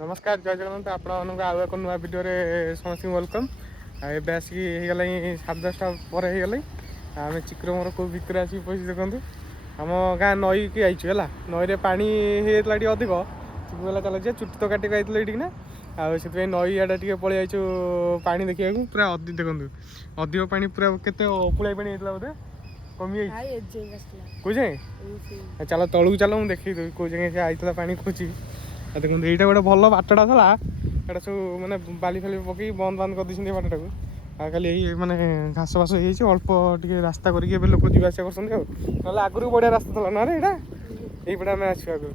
नमस्कार जय जगन्नाथ आपण आउ एक नुआ भिडियो समस्त वेलकम एवं आसिक हो 10:30 पर हो आम चिक्र मोर कौ भितर आसिक पशि देखूँ आम गाँ नई की आई है नई पानी होता टे अधिक गला चल चुट्टी तो काटिक आई ये ना आए नई आड़े टे पलि आईचु पानी देखा पूरा देखूँ अधिक पानी पूरा केते पुलाई पानी होता बोधे कमी कौ जाए चल तलू चल मुझे देखी कौ जगह आई पानी खोजी देखो ये गोटे भल बाटटा था ये सब मैंने बाली फाली पकई बंद बंद कर दी बाटा को खाली यही मैंने घास बास हो अल्प टे रास्ता करके लोक जावास कर आगुरी बढ़िया रास्ता था ना यहाँ यहीपटे आम आस आगुरी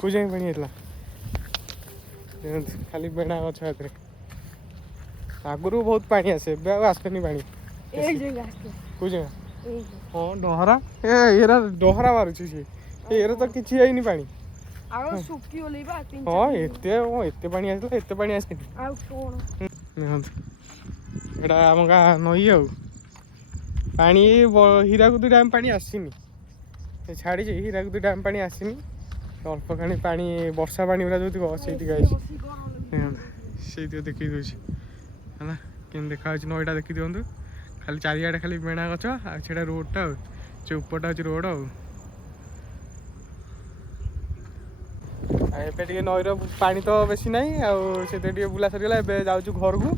कौ जाए पानी होता खाली बेड़ा गछ हाथ आगुरी बहुत पानी आसे आसनी पानी कौ जगह हाँ डहरा ये डहरा मारुची सी ये तो किसी है पानी हाँ एते पानी आसला एते पानी आसे एटा आम गाँ नई पानी हीराकुद डैम पानी आसीनी छाड़ी हीराकुद डैम पानी आसीनी अल्प खानी पानी वर्षा पानी गुरा जो से देखी दूसरी है कि देखा नईटा देखी दिखाँ खाली चारिआडे खाली बेणा गछ आ रोडटा उपरटा हूँ रोड एबे टे नईर पानी तो बेसी ना आते बुला सरीगला जाऊँ घर को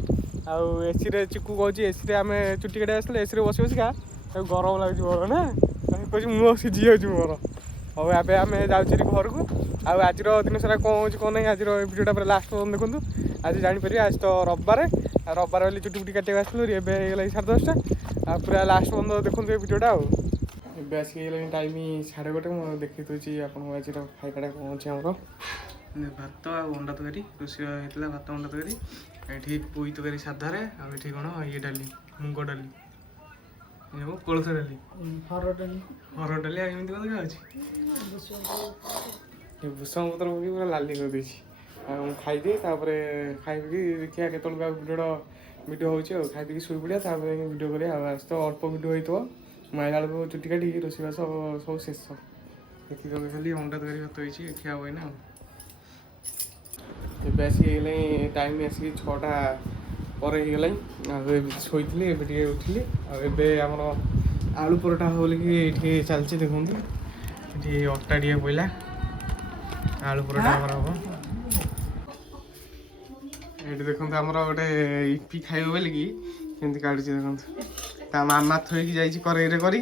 आसी चिकू कह एसी आम चुटी काटे आसले एसी बस बसिका गरम लगे मोर ना कह मुँह सीझी जाऊँ मोर हाँ एवं आम जाऊँ घर को आज दिन सारा कौन हो कौन नहीं आज भिडियोटा पूरा लास्ट देखूँ आज जापर आज तो रविवार रविवार बोली चुटी फुटी काटे आसलु एवं 10:30 पूरा लास्ट बंद देखूँ भिडियोटा एवं आसिक टाइम 1:30 मुझे देखी दूसरी आपको आज खाइबाटा कौन अच्छे आमर भात अंडा तरी रोषे होता भात अंडा तरी ये पोई तरी साधार आठी कौन ये डाली मुग डाली कोलथ डाली हर डाली एमती कौन देखा भूसंग पत्र पकड़ पूरा लाली कर देसी खाईदिए खाई देखिए के भिडियो हो खाई पी शुई पड़ा भिडियो करा तो अल्प भिडियो होता माइला बेलू चुटी काटी रोषेबास सब शेष देखी खाली अंडा तरी भात होती खिया हुए ना एवं आसिक टाइम आसिक 6टा पर शोती टे उठिली आम आलू परोटा हो बोलिकी चलती देखूँ ये अटा टे पड़ा आलू परोटा आम हम ये देखते आमर गोटे इपी खाइब बोलिकी केमती काटुचे देखो मामा थोड़ी जाइए करेई करी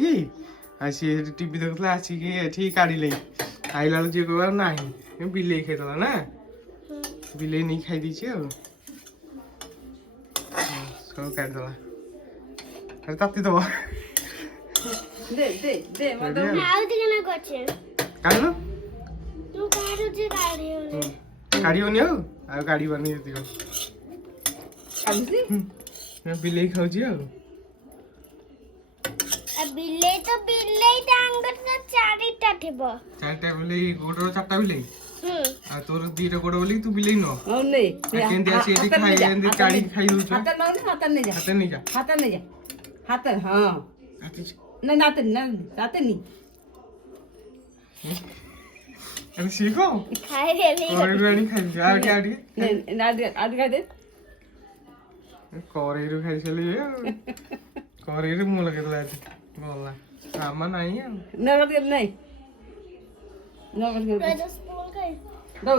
सी टीवी देखुला आसिक ये काढ़े आइला जी कह ना बिले खाईदेला ना बिले नहीं खाई सब काटदेला ताती दब काढ़ी काढ़ी बनी बिले खाऊ बिल्ली तो बिल्ली टांगर तो चारिटा थिबो चारिटा बिल्ली गोडर चारटा बिल्ली आ तोर दीटा गोड बोली तू बिल्ली न नै केंदी आसी एठी खाई एंदी काडी खाई दउछ हाथ नहीं जा हाथ हां नहीं नाते नहीं अरे सीखो खाई रे कोरे रानी खाई आडी नहीं आडी खा दे कोरे रो खाई चली कोरे रो मुंह लगे ला गला सामा नहीं है नगद नहीं नगद स्पून खाई दो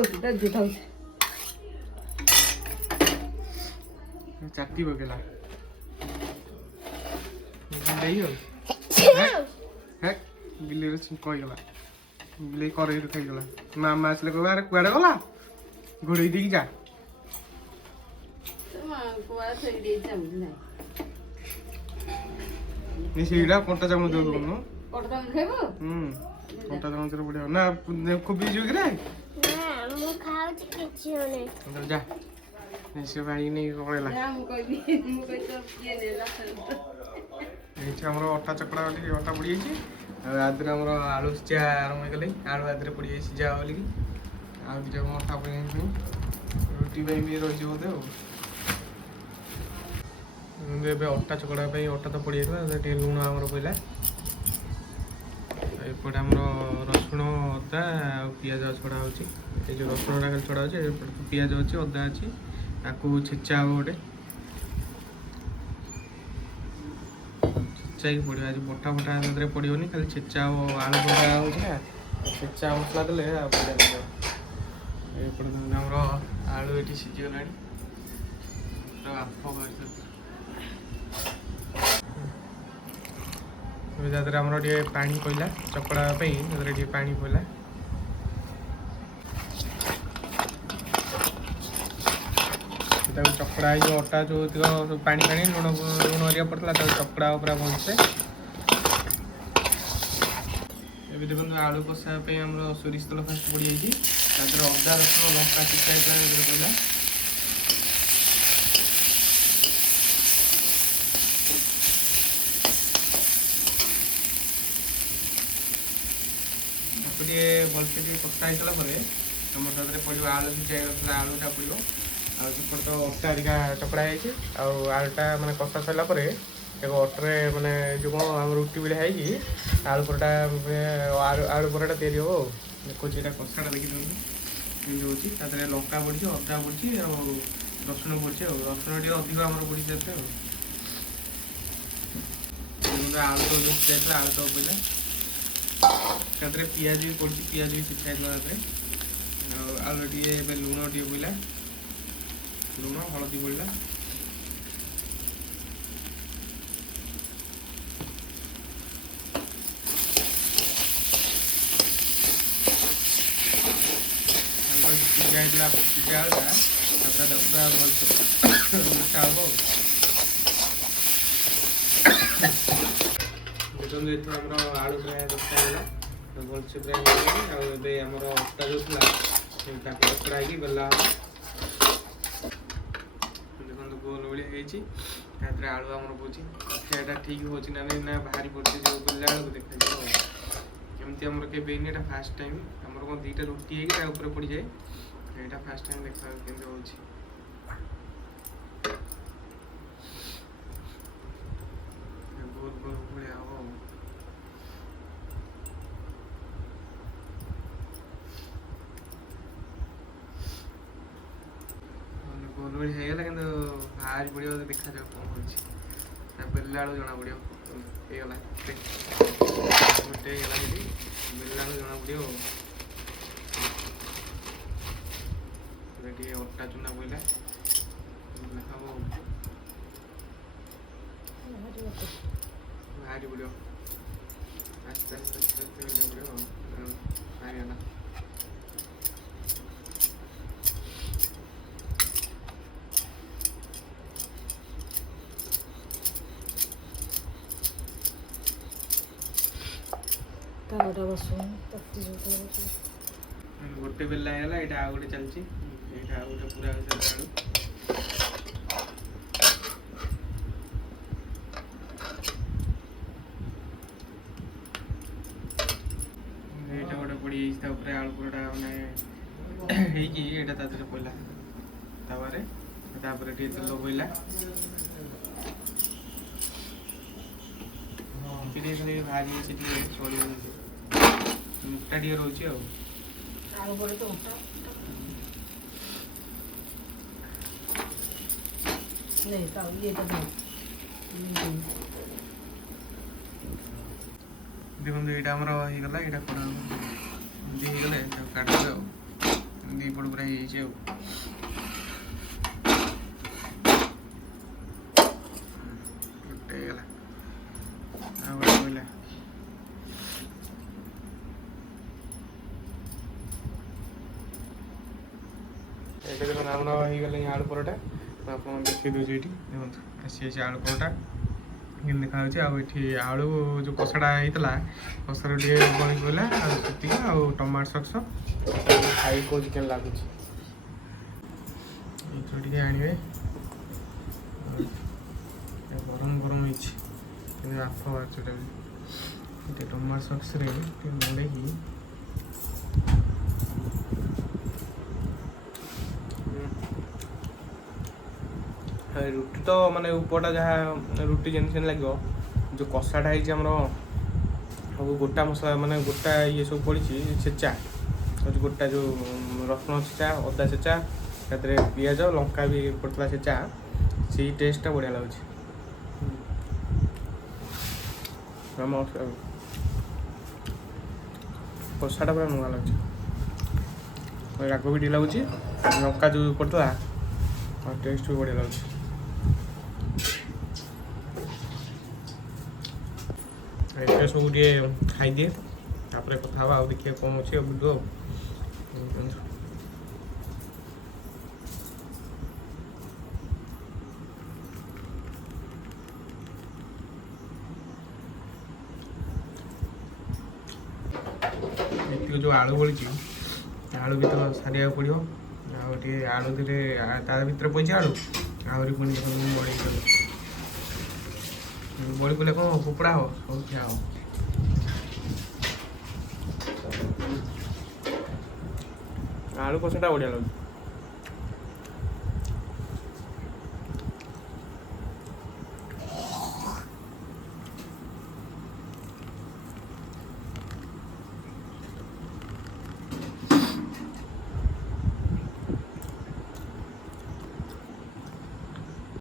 चाटी बकेला बिल्ली हो है बिल्ली रे कहि गला बिल्ली करे रो खाई गला मामा आसले कहबा अरे कुआडे गला घोड़ी दी जा कुआ थई दे जम नहीं सीड़ा कोटा चामच दे दो कोटा चामच खाइबो कोटा चामच रे बढ़िया ना खूब बीज रे ना मु खाउ छी किछि होने जा ऐसे भाई नहीं पड़ेला ना मु कहि तो ये लेला ये हमर अटा चकड़ा वाली अटा पड़ी जाई आदरे हमर आलू सिजा आरंभ हो गले आलू आदरे पड़ी जाई सिजा वाली आ दिटा अटा पड़ी जाई रोटी भाई भी रहि जो दे अटा चकड़ा अटा तो पड़ी जाता लुण आमर पड़ा ଏପଟେ ଆମର ରସୁଣ ଅଦା ଆଉ ପିଆଜ ଛଡ଼ା ହେଉଛି। ଏ ଯେଉଁ ରସୁଣଟା ଖାଲି ଛଡ଼ା ହେଉଛି, ଏପଟେ ପିଆଜ ଅଛି, ଅଦା ଅଛି, ତାକୁ ଛେଚା ହେବ ଗୋଟେ, ଛେଚା ହେଇକି ପଡ଼ିବ। ଆଜି ବଟା ଫଟା ସେଥିରେ ପଡ଼ିବନି, ଖାଲି ଛେଚା ହେବ। ଆଳୁ ବଟା ହେଉଛି ନା, ଛେଚା ମସଲା ଦେଲେ ଆଉ ବଢ଼ିଆ ଲାଗିବ। ଏପଟେ ଆମର ଆଳୁ ଏଠି ସିଝିଗଲାଣି, ବାମ୍ଫ ବାହାରୁଛି। ଏବେ ତା ଦେହରେ ଆମର ଟିକେ ପାଣି ପଇଲା, ଚକଡ଼ା ପାଇଁ ତା ଦେହରେ ଟିକେ ପାଣି ପଇଲା। ତାକୁ ଚକଡ଼ା ହେଇକି ଅଟା ଯେଉଁ ସବୁ ପାଣି ଲୁଣ ହରିକା ପଡ଼ିଥିଲା ତାକୁ ଚକଡ଼ା ହେବ ପୁରା ଭଲସେ। ଏବେ ଦେଖନ୍ତୁ ଆଳୁ କଷା ପାଇଁ ଆମର ସୋରିଷ ତେଲ ଫାଷ୍ଟ ପଡ଼ିଯାଇଛି, ତା ଦେହରେ ଅଦା ରସୁଣ ଲଙ୍କା ଛେଚା ହେଇଥିଲା ପଡ଼ିଲା। ତାକୁ ଟିକେ ଭଲସେ ଟିକେ କଷା ହେଇସାରିଲା ପରେ ଆମର ତା ଦେହରେ ପଡ଼ିବ ଆଳୁ ସିଝା ହେଇଥିଲା, ଆଳୁଟା ପଡ଼ିବ। ଆଉ ସେପଟେ ତ ଅଟା ହେରିକା ଚକଡ଼ା ହେଇଛି, ଆଉ ଆଳୁଟା ମାନେ କଷା ସରିଲା ପରେ ଏକ ଅଟରେ ମାନେ ଯେଉଁ କ'ଣ ଆମର ରୁଟି ଭଳିଆ ହେଇକି ଆଳୁ ପରଟା ଆଳୁ ପରଟା ତିଆରି ହେବ। ଆଉ ଦେଖୁଛି ଏଇଟା କଷାଟା ଦେଖିଦିଅନ୍ତୁ କେମିତି ହେଉଛି। ତା ଦେହରେ ଲଙ୍କା ପଡ଼ିଛି, ଅଦା ପଡ଼ିଛି, ଆଉ ରସୁଣ ପଡ଼ିଛି। ଆଉ ରସୁଣ ଟିକେ ଅଧିକ ଆମର ପଡ଼ିଛି ସେଥିରେ। ଆଉ ଆଳୁ ତ ଯେଉଁ ସିଝା ଆଳୁ ତ ପଡ଼ିଲା, ତା ଦେହରେ ପିଆଜ ବି ପଡ଼ିଛି, ପିଆଜ ବି ସିଝା ହେଇଥିଲା ତା ଦେହରେ। ଆଉ ଆଳୁ ଟିକେ ଏବେ ଲୁଣ ଟିକେ ପଡ଼ିଲା, ଲୁଣ ହଳଦୀ ପଡ଼ିଲା। ସିଝା ହେଇଥିଲା ସିଝା ଆଳୁଟା ତାପରେ ପୁରା ଭଲସେ ମିଠା ହେବ। ଦେଖନ୍ତୁ ଏଥର ଆମର ଆଳୁ ପ୍ରାୟ ଦଶଟା ହେଲା, ଭଲସେ ପୁରା ହେଇଗଲାଣି। ଆଉ ଏବେ ଆମର ଅଟା ଯେଉଁ ଥିଲା ତାକୁ ଚକଡ଼ା ହେଇକି ବେଲା ହେବ। ଦେଖନ୍ତୁ ଗୋଲ ଭଳିଆ ହେଇଛି, ତା ଦେହରେ ଆଳୁ ଆମର ପଡ଼ୁଛି। ଏଇଟା ଠିକ୍ ହେଉଛି ନା ନାଇଁ, ନା ବାହାରି ପଡ଼ୁଛି ଯେଉଁ ବେଲା ବେଳକୁ ଦେଖାଯିବ। ଏମିତି ଆମର କେବେ ହେଇନି, ଏଇଟା ଫାଷ୍ଟ ଟାଇମ୍। ଆମର କ'ଣ ଦୁଇଟା ରୁଟି ହେଇକି ତା ଉପରେ ପଡ଼ିଯାଏ, ଏଇଟା ଫାଷ୍ଟ ଟାଇମ୍ ଦେଖାଯାଉ କେମିତି ହେଉଛି। ଗୋଲ ଗୋଲ ଭଳିଆ ହେବ। ଗୋଲ ଭଳି ହେଇଗଲା, କିନ୍ତୁ ବାହାରି ପଡ଼ିବ, ଦେଖାଯାଉ କ'ଣ ହେଉଛି। ବେଲା ବେଳକୁ ଜଣା ପଡ଼ିବ। ହେଇଗଲା ଗୋଟେ ହେଇଗଲା, ସେଠି ବେଲା ବେଳକୁ ଜଣା ପଡ଼ିବ। ଟିକେ ଅଟା ଚୁନା ପଇଲା ଦେଖାବ, ବାହାରି ପଡ଼ିବ। ଆସ୍ତେ ଆସ୍ତେ ଆସ୍ତେ ଆସ୍ତେ ପଡ଼ିବ, ବାହାରିଗଲା। ଗୋଟେ ବେଲା ହେଇଗଲା, ଏଇଟା ଆଉ ଗୋଟେ ଚାଲିଛି, ଏଇଟା ଆଉ ଗୋଟେ ପୁରା ଆଳୁ। ଏଇଟା ଗୋଟେ ପଡ଼ିଯାଇଛି ତା ଉପରେ ଆଳୁ ପରଟା ମାନେ ହେଇକି, ଏଇଟା ତା ଦେହରେ ପଡ଼ିଲା ତାପରେ, ତାପରେ ଟିକେ ତେଲ ପଇଲା, ଟିକେ ଖାଲି ଭାଜି ହେଇଛି, ଟିକେ ସରିବ ମୋଟା ଟିକେ ରହୁଛି। ଆଉ ଆଳୁ ପରେ ତ ମୋଟା नहीं तो ये तो ଦେଖନ୍ତୁ ଏଇଟା ଆମର ହେଇଗଲା, ଏଇଟା କଡ଼ା ଏମିତି ହେଇଗଲେ ତାକୁ କାଟିଦେବେ। ଆଉ ଦୁଇ ପଟ ପୁରା ହେଇଯାଇଛି। ଆଉ ଗୋଟେ ହେଇଗଲା, ଆଉ ଗୋଟେ ରହିଲା। ଏଇଟା ଦେଖନ୍ତୁ ଆମର ହେଇଗଲା ଆଳୁ ପରଟା। ଆପଣ ଦେଖେଇ ଦେଉଛି, ଏଇଠି ଦେଖନ୍ତୁ ଆସିଯାଇଛି ଆଳୁ ପରଟା କେମିତି ଦେଖାଯାଉଛି। ଆଉ ଏଠି ଆଳୁ ଯେଉଁ କଷାଟା ହେଇଥିଲା, କଷାରୁ ଟିକେ ବଳି ପଡ଼ିଲା, ଆଉ ସେତିକି, ଆଉ ଟମାଟୋ ସକ୍ସ ଖାଇ କହୁଛି କେମିତି ଲାଗୁଛି। ଏଇଥିରୁ ଟିକେ ଆଣିବେ, ଗରମ ଗରମ ହେଇଛି, କିନ୍ତୁ ବାମ୍ଫ ବାହାରୁଛି। ଏଇଟା ବି ଟିକେ ଟମାଟୋ ସକ୍ସରେ ଟିକେ ଗୋଳେଇକି ରୁଟି ତ ମାନେ ଉପରଟା ଯାହା ରୁଟି ଯେମିତି ସେମିତି ଲାଗିବ, ଯେଉଁ କଷାଟା ହେଇଛି ଆମର ସବୁ ଗୋଟା ମସଲା ମାନେ ଗୋଟା ଇଏ ସବୁ ପଡ଼ିଛି ଛେଚା ହେଉଛି ଗୋଟା ଯେଉଁ ରସୁଣ ଛେଚା ଅଦା ଛେଚା ତା ଦେହରେ ପିଆଜ ଲଙ୍କା ବି ପଡ଼ିଥିଲା ଛେଚା ସେଇ ଟେଷ୍ଟଟା ବଢ଼ିଆ ଲାଗୁଛି। କଷାଟା ପୁରା ନୂଆ ଲାଗୁଛି ରାଗ ବି ଟିକେ ଲାଗୁଛି ଲଙ୍କା ଯେଉଁ ପଡ଼ିଥିଲା ଟେଷ୍ଟ ବି ବଢ଼ିଆ ଲାଗୁଛି। ଏଇଟା ସବୁ ଟିକେ ଖାଇଦିଏ ତାପରେ କଥା ହେବା ଆଉ ଦେଖିବା କ'ଣ ଅଛି ଆଉ ଭିଡ଼ିଓ। ଏତିକି ଯେଉଁ ଆଳୁ ବଳିଛି ଆଳୁ ବି ତ ସାରିବାକୁ ପଡ଼ିବ ଆଉ ଟିକେ ଆଳୁ ଦିରେ ତା ଭିତରେ ପଡ଼ିଛି ଆଳୁ ଆହୁରି ପୁଣି ବଳି ବଳି ପଡ଼ିଲେ କ'ଣ କୁକୁଡ଼ା ହବ ସବୁ ଖିଆ ହବ। ଆଳୁ କଷାଟା ବଢ଼ିଆ ଲାଗୁଛି।